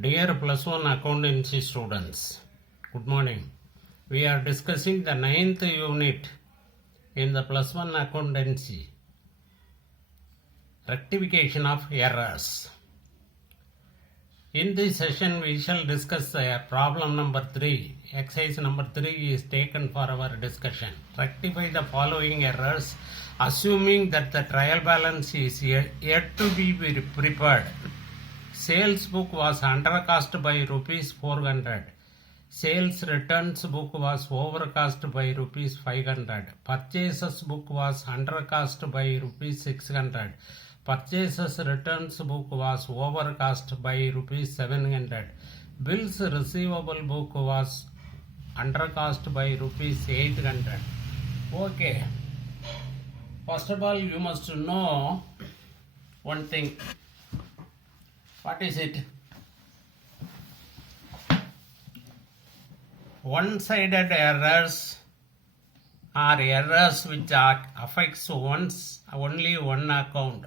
Dear plus one accountancy students, good morning. We are discussing the 9th unit in the plus one accountancy, rectification of errors. In this session, we shall discuss problem number 3. Exercise number 3 is taken for our discussion. Rectify the following errors, assuming that the trial balance is yet to be prepared. Sales book was undercost by rupees 400. Sales returns book was overcost by rupees 500. Purchases book was undercost by rupees 600. Purchases returns book was overcost by rupees 700. Bills receivable book was undercost by rupees 800. Okay. First of all, you must know one thing. What is it? One-sided errors are errors which affects only one account.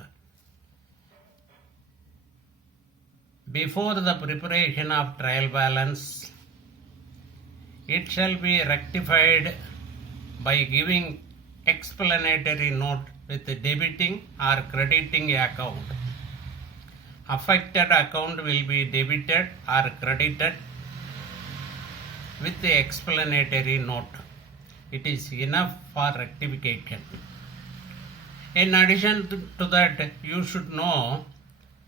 Before the preparation of trial balance, it shall be rectified by giving explanatory note with debiting or crediting account. Affected account will be debited or credited with the explanatory note. It is enough for rectification. In addition to that, you should know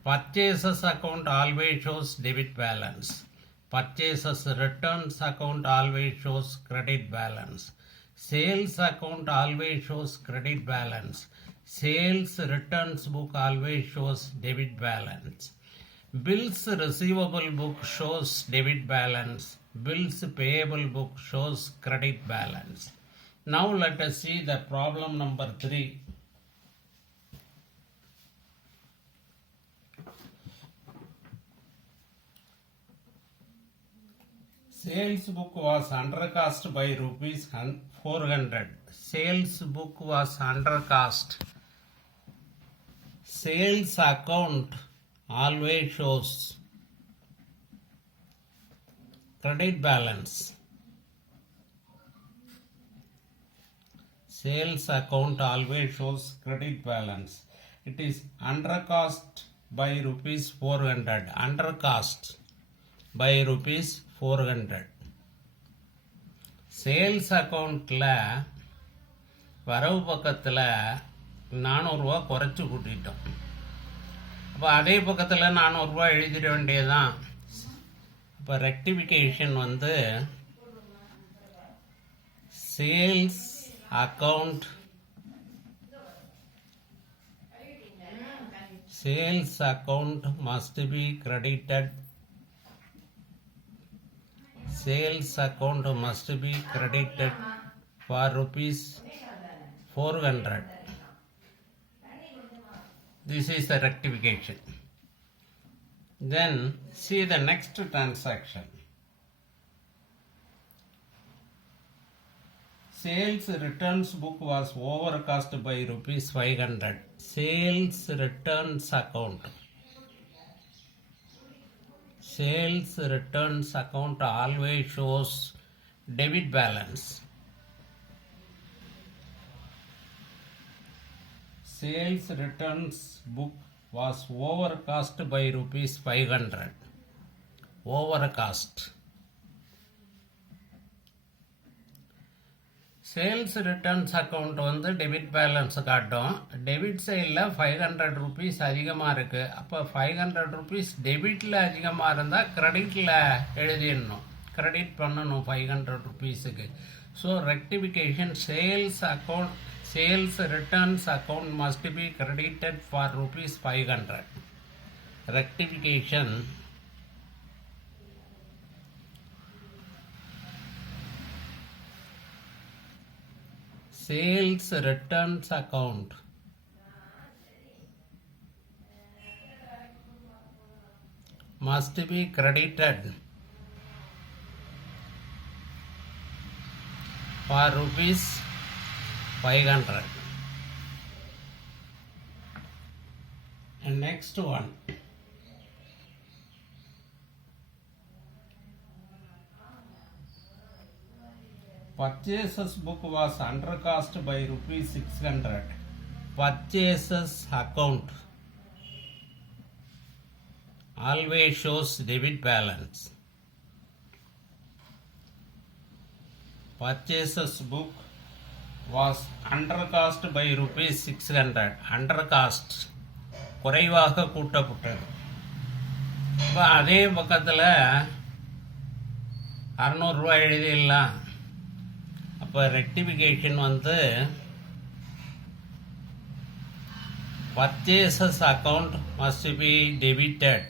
purchases account always shows debit balance. Purchases returns account always shows credit balance. Sales account always shows credit balance. Sales returns book always shows debit balance. Bills receivable book shows debit balance. Bills payable book shows credit balance. Now let us see the problem number 3. Sales book was undercost by rupees 400. Sales book was undercost. Sales account always shows credit balance. Sales account always shows credit balance. It is undercost by rupees 400. Undercost by rupees 400. Sales accountல வரவு பக்கத்தில் 400 ரூபா குறைச்சி கூட்டிட்டோம். அப்போ அதே பக்கத்தில் 400 ரூபா எழுதிட வேண்டியதுதான். இப்போ rectification sales account must be credited. Sales account must be credited for rupees 400. This is the rectification. Then see the next transaction. Sales returns book was overcost by rupees 500. Sales returns account. Sales returns account always shows debit balance. Sales returns book was overcost by rupees 500. Overcost. Sales returns account debit balance காட்டும். Debit சைடில் 500 rupees அதிகமாக இருக்குது. அப்போ 500 rupees டெபிட்டில் அதிகமாக இருந்தால் கிரெடிட்டில் எழுதிடணும், credit பண்ணணும் 500 ருபீஸுக்கு. So rectification sales returns account must be credited for rupees 500. Rectification sales returns account must be credited for rupees 500. And next one, Purchases book was under cost by rupees 600. Purchases account always shows debit balance. Purchases book was under cost by rupees 600. Under cost குறைவாக கூட்டப்பட்டது. இப்போ அதே பக்கத்தில் 600 ரூபாய் எழுதிடலாம். அப்போ rectification வந்து purchases account must be debited.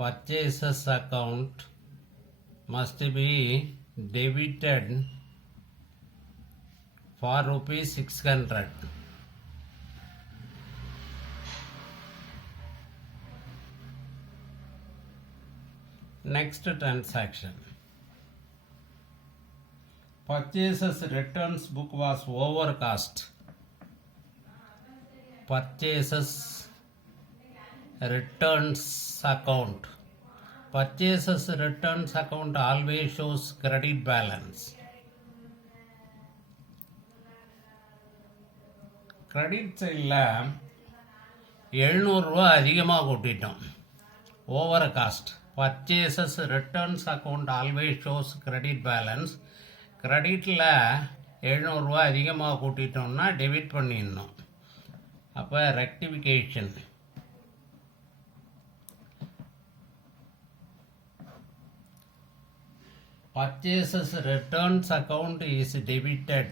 Purchases account must be debited for rupees 600. Next transaction. Purchases returns book was overcost. Purchases returns account. Purchases returns account always shows credit balance. Credit side 700 ரூபா அதிகமாக கூட்டிட்டோம். Overcost. Purchases returns account always shows credit balance. கிரெடிட்டில் 700 ரூபா அதிகமாக கூட்டிட்டோம்னா debit பண்ணிடணும். அப்போ rectification purchases returns account is debited.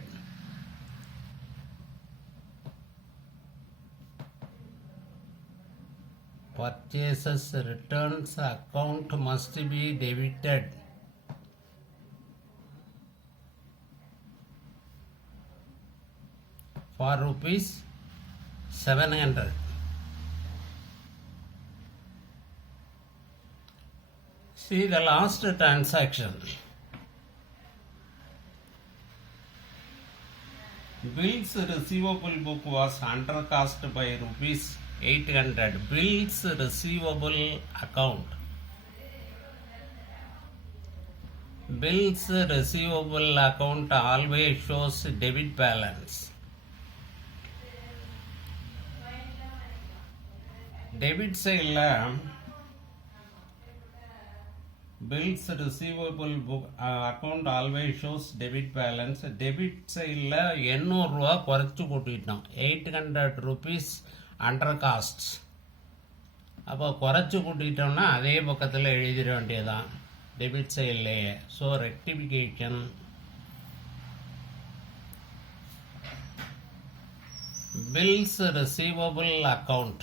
Purchases returns account must be debited for rupees 700. See the last transaction. Bills receivable book was under cost by rupees 800. Bills receivable account. Bills receivable account always shows debit balance. Debit side bills receivable book account always shows debit balance. Debit side 800 ரூபா குறைச்சு கூட்டிட்டோம். 800 rupees under costs. அப்போ குறைச்சு கூட்டிட்டோம்னா அதே பக்கத்தில் எழுதிட வேண்டியதான் debit சைட்லேயே. So rectification bills receivable account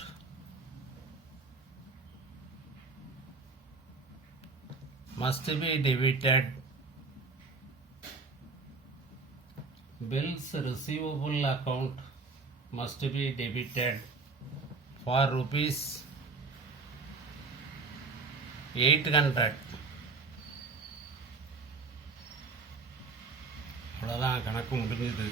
must be debited. Bills receivable account must be debited for rupees 800. அவ்வளோதான், கணக்கு முடிஞ்சது.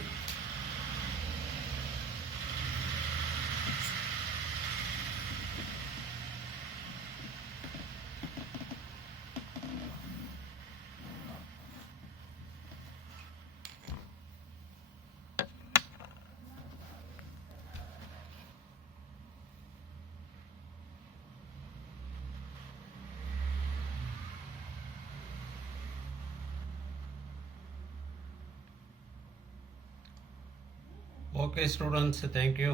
Okay students, thank you.